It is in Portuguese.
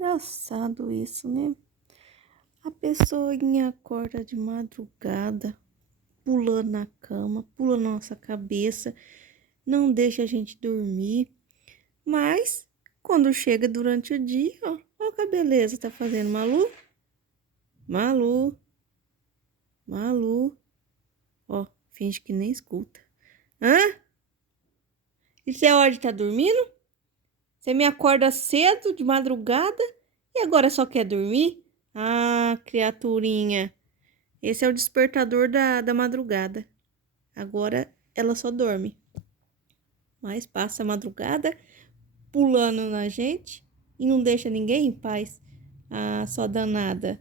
Engraçado isso, né? A pessoinha acorda de madrugada, pulando na cama, pula na nossa cabeça, não deixa a gente dormir. Mas, quando chega durante o dia, ó que beleza, tá fazendo, Malu? Malu, Malu, ó, finge que nem escuta. Hã? Isso é hora de tá dormindo? Você me acorda cedo, de madrugada, e agora só quer dormir? Ah, criaturinha, esse é o despertador da madrugada. Agora ela só dorme, mas passa a madrugada pulando na gente e não deixa ninguém em paz. Ah, só danada.